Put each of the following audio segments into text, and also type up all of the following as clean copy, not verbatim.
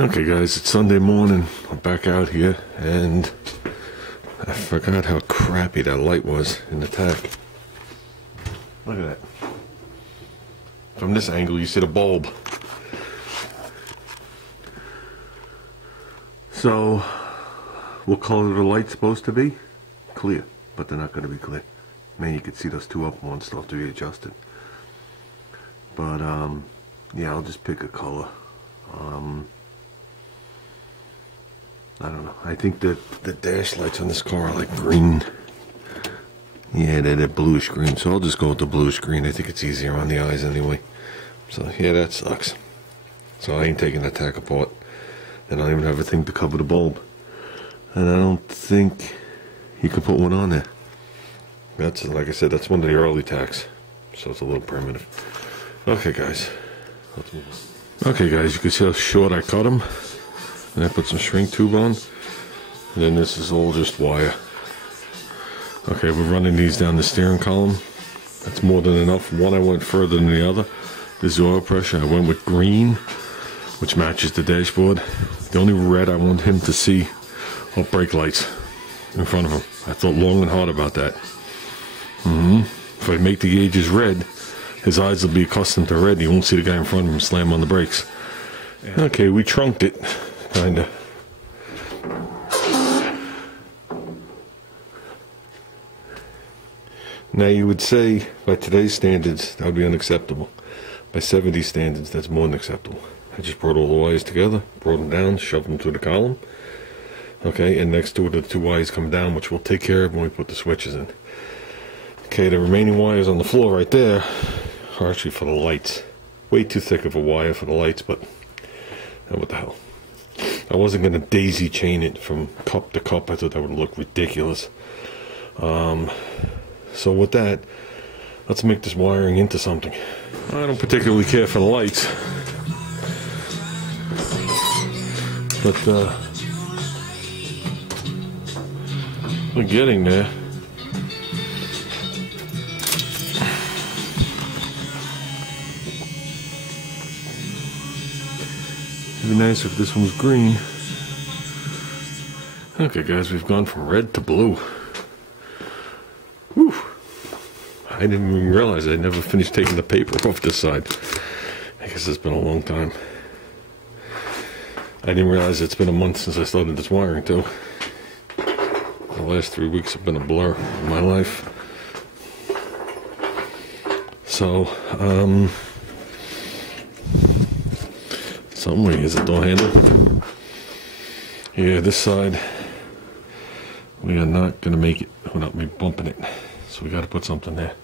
Okay guys, it's Sunday morning. I'm back out here and I forgot how crappy that light was in the tack. Look at that. From this angle you see the bulb. So, what color are the lights supposed to be? Clear, but they're not going to be clear. Man, you can see those two up ones still have to be adjusted. But yeah, I'll just pick a color. I don't know. I think that the dash lights on this car are like green. Yeah, they're bluish green. So I'll just go with the bluish green. I think it's easier on the eyes anyway. So yeah, that sucks. So I ain't taking that tack apart. And I don't even have a thing to cover the bulb. And I don't think you can put one on there. That's, like I said, that's one of the early tacks. So it's a little primitive. Okay, guys. Let's move on. Okay, guys, you can see how short I cut them. And I put some shrink tube on. And then this is all just wire. Okay, we're running these down the steering column. That's more than enough. One I went further than the other. This is oil pressure. I went with green, which matches the dashboard. The only red I want him to see are brake lights in front of him. I thought long and hard about that. If I make the gauges red, his eyes will be accustomed to red and he won't see the guy in front of him slam on the brakes. Okay, we trunked it. Kinda. Now you would say by today's standards that would be unacceptable. By 70 standards, that's more than acceptable. I just brought all the wires together, brought them down, shoved them through the column. Okay, and next to it the two wires come down, which we'll take care of when we put the switches in. Okay, the remaining wires on the floor right there are actually for the lights. Way too thick of a wire for the lights, but what the hell. I wasn't going to daisy chain it from cup to cup. I thought that would look ridiculous. So with that, let's make this wiring into something. I don't particularly care for the lights, but we're getting there. It'd be nice if this one was green. Okay guys, we've gone from red to blue. Whew. I didn't even realize I never finished taking the paper off this side. I guess it's been a long time. I didn't realize it's been a month since I started this wiring too. The last 3 weeks have been a blur in my life. So, somewhere is a door handle. Yeah, this side we are not going to make it without me bumping it. So we got to put something there.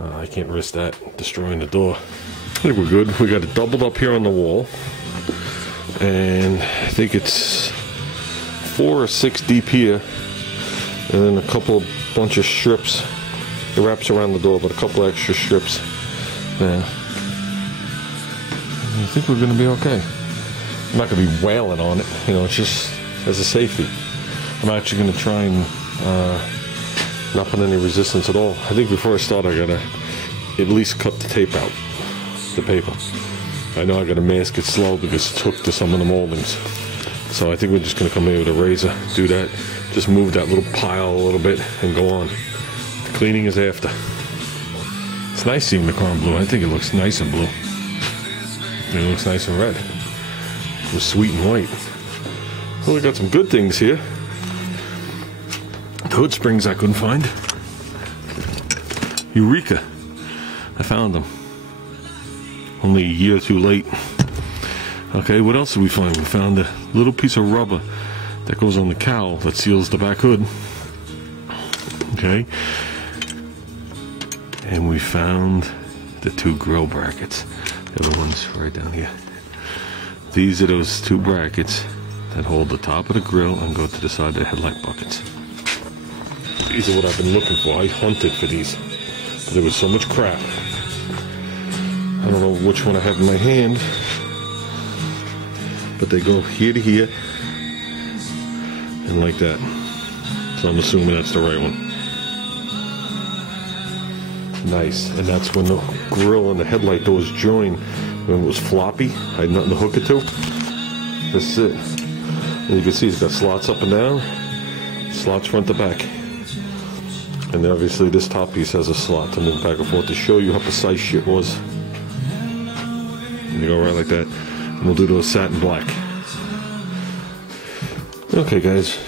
I can't risk that destroying the door. I think we're good. We got it doubled up here on the wall. And I think it's 4 or 6 deep here. And then a bunch of strips. It wraps around the door, but a couple extra strips there. I think we're going to be okay. I'm not going to be wailing on it, you know, it's just as a safety. I'm actually going to try and not put any resistance at all. I think before I start I got to at least cut the tape out, the paper. I know I got to mask it slow because it's hooked to some of the moldings. So I think we're just going to come in with a razor, do that, just move that little pile a little bit and go on. The cleaning is after. It's nice seeing the car in blue. I think it looks nice in blue. It looks nice and red. It was sweet and white. Well, we got some good things here. The hood springs I couldn't find. Eureka! I found them. Only a year too late. Okay, what else did we find? We found a little piece of rubber that goes on the cowl that seals the back hood. Okay. And we found the 2 grill brackets. The other one's right down here. These are those 2 brackets that hold the top of the grill and go to the side of the headlight buckets. These are what I've been looking for. I hunted for these, but there was so much crap. I don't know which one I have in my hand, but they go here to here and like that. So I'm assuming that's the right one. Nice. And that's when the grill and the headlight doors join. When it was floppy, I had nothing to hook it to. This is it. And you can see it's got slots up and down, slots front to back. And then obviously this top piece has a slot to move back and forth to show you how precise shit was. And you go right like that. And we'll do those satin black. Okay guys.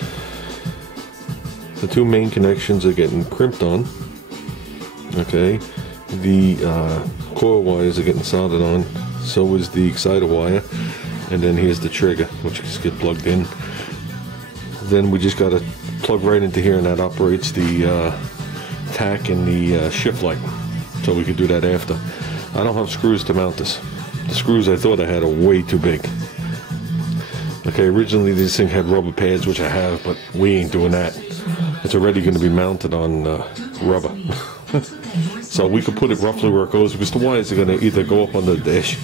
The two main connections are getting crimped on. Okay. The coil wires are getting soldered on. So is the exciter wire. And then here's the trigger, which just get plugged in. Then we just got to plug right into here, and that operates the tack and the shift light. So we could do that after. I don't have screws to mount this. The screws I thought I had are way too big. Okay, originally this thing had rubber pads, which I have, but we ain't doing that. It's already going to be mounted on rubber. So we could put it roughly where it goes, because the wires are going to either go up under the dash.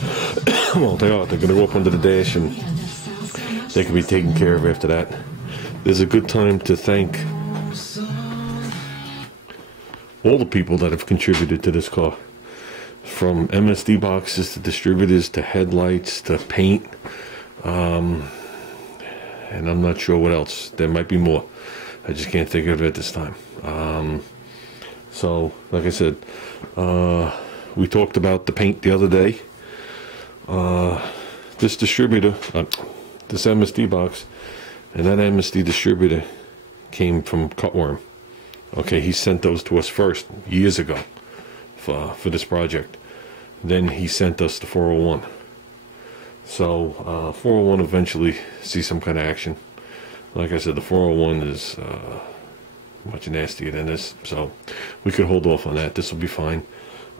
Well, they are. They're going to go up under the dash, and they can be taken care of after that. There's a good time to thank all the people that have contributed to this car. From MSD boxes to distributors to headlights to paint. And I'm not sure what else. There might be more. I just can't think of it at this time. So, like I said, we talked about the paint the other day. This distributor, this MSD box, and that MSD distributor came from Cutworm. Okay, he sent those to us first, years ago, for this project. Then he sent us the 401. So, 401 eventually see some kind of action. Like I said, the 401 is much nastier than this, so we could hold off on that. This will be fine.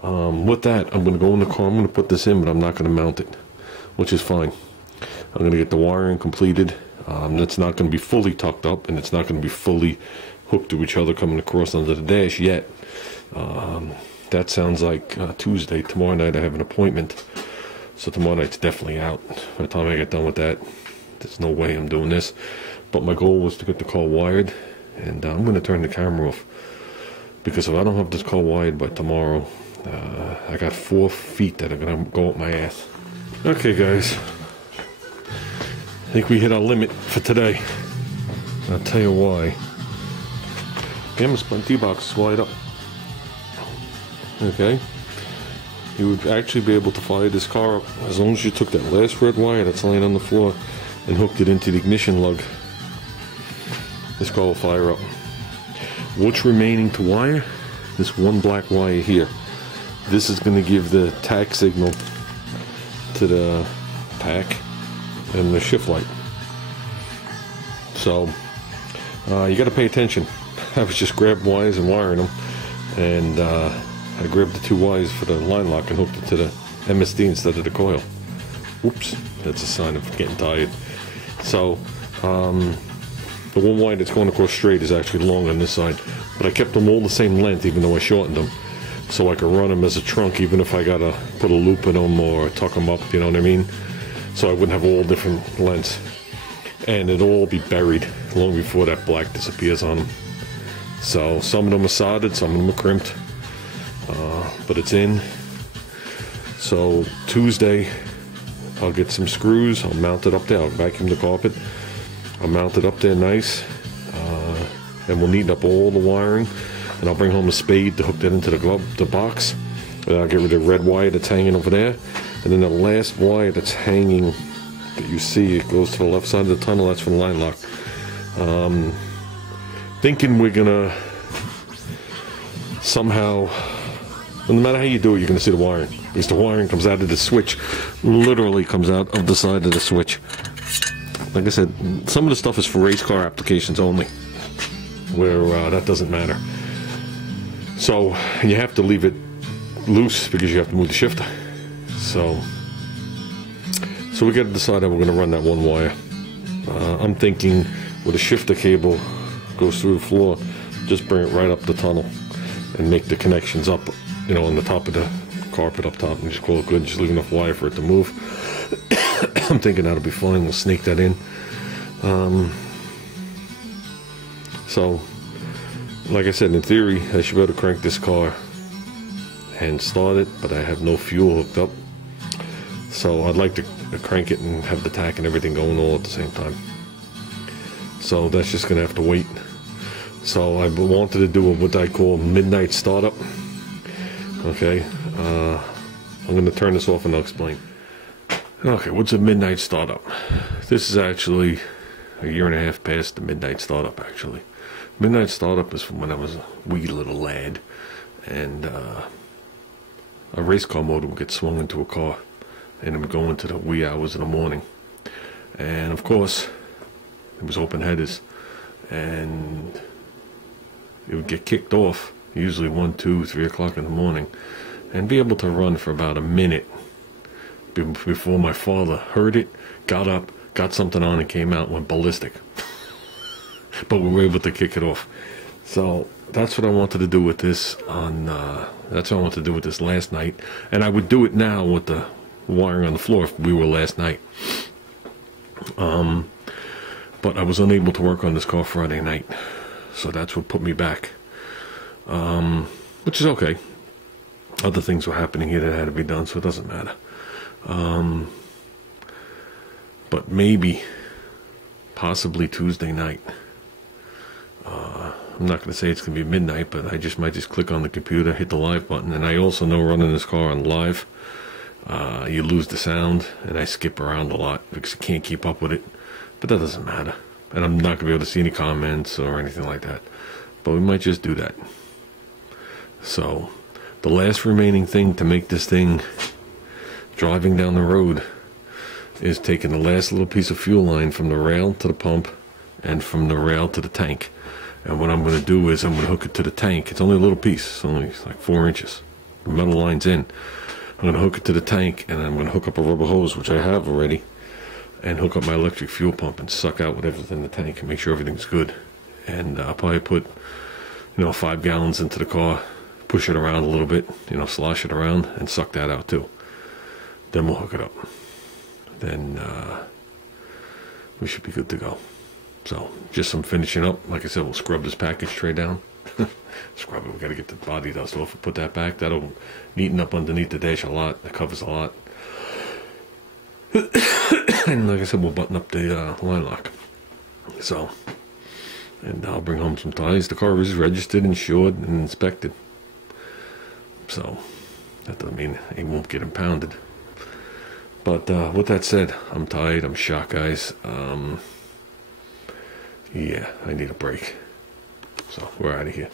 With that, I'm going to go in the car. I'm going to put this in, but I'm not going to mount it, which is fine. I'm going to get the wiring completed. It's not going to be fully tucked up, and it's not going to be fully hooked to each other coming across under the dash yet. That sounds like Tuesday. Tomorrow night I have an appointment, so tomorrow night's definitely out. By the time I get done with that, there's no way I'm doing this. But my goal was to get the car wired, and I'm going to turn the camera off, because if I don't have this car wired by tomorrow, I got 4 feet that are going to go up my ass. Okay guys, I think we hit our limit for today. I'll tell you why. The MSD box is wired up. Okay, you would actually be able to fire this car up as long as you took that last red wire that's laying on the floor and hooked it into the ignition lug. This car will fire up. What's remaining to wire? This one black wire here. This is going to give the tack signal to the pack and the shift light. So you got to pay attention. I was just grabbing wires and wiring them, and I grabbed the 2 wires for the line lock and hooked it to the MSD instead of the coil. Oops, that's a sign of getting tired. So the one wire that's going across straight is actually long on this side, but I kept them all the same length even though I shortened them, so I could run them as a trunk even if I gotta put a loop in them or tuck them up, you know what I mean? So I wouldn't have all different lengths, and it'll all be buried long before that black disappears on them. So some of them are soldered, some of them are crimped, but it's in. So Tuesday I'll get some screws, I'll mount it up there, I'll vacuum the carpet, I'll mount it up there nice, and we'll neaten up all the wiring, and I'll bring home a spade to hook that into the box, and I'll get rid of the red wire that's hanging over there, and then the last wire that's hanging that you see, it goes to the left side of the tunnel, that's for the line lock. Thinking we're gonna somehow, no matter how you do it, you're gonna see the wiring, because the wiring comes out of the switch, literally comes out of the side of the switch. Like I said, some of the stuff is for race car applications only, where that doesn't matter. So, and you have to leave it loose because you have to move the shifter. So we got to decide how we're going to run that one wire. I'm thinking where the shifter cable goes through the floor, just bring it right up the tunnel and make the connections up, you know, on the top of the carpet up top, and just call it good. Just leave enough wire for it to move. I'm thinking that'll be fine. We'll sneak that in. So, like I said, in theory, I should be able to crank this car and start it, but I have no fuel hooked up. So I'd like to crank it and have the tack and everything going all at the same time. So that's just gonna have to wait. So I wanted to do what I call midnight startup. Okay, I'm gonna turn this off and I'll explain. Okay, what's a midnight startup? This is actually a year and a half past the midnight startup, actually. Midnight startup is from when I was a wee little lad, and a race car motor would get swung into a car, and it would go into the wee hours of the morning. And of course, it was open headers, and it would get kicked off, usually 1, 2, 3 o'clock in the morning, and be able to run for about a minute before my father heard it, got up, got something on, and came out and went ballistic. But we were able to kick it off. So that's what I wanted to do with this that's what I wanted to do with this last night. And I would do it now with the wiring on the floor if we were last night. But I was unable to work on this car Friday night. So that's what put me back. Which is okay. Other things were happening here that had to be done, so it doesn't matter. But maybe, possibly Tuesday night. I'm not going to say it's going to be midnight, but I might just click on the computer, hit the live button. And I also know running this car on live, you lose the sound, and I skip around a lot because I can't keep up with it. But that doesn't matter. And I'm not going to be able to see any comments or anything like that. But we might just do that. So, the last remaining thing to make this thing driving down the road is taking the last little piece of fuel line from the rail to the pump and from the rail to the tank. And what I'm going to do is I'm going to hook it to the tank. It's only a little piece. It's only like 4 inches. The metal line's in. I'm going to hook it to the tank, and I'm going to hook up a rubber hose, which I have already, and hook up my electric fuel pump and suck out whatever's in the tank and make sure everything's good. And I'll probably put, 5 gallons into the car, push it around a little bit, slosh it around, and suck that out too. Then we'll hook it up. Then we should be good to go. So, just some finishing up. Like I said, we'll scrub this package tray down. Scrub it. We got to get the body dust off and put that back. That'll neaten up underneath the dash a lot. That covers a lot. And like I said, we'll button up the line lock. So, and I'll bring home some ties. The car is registered, insured, and inspected. So, that doesn't mean it won't get impounded. But with that said, I'm tired. I'm shot, guys. Yeah, I need a break. So we're out of here.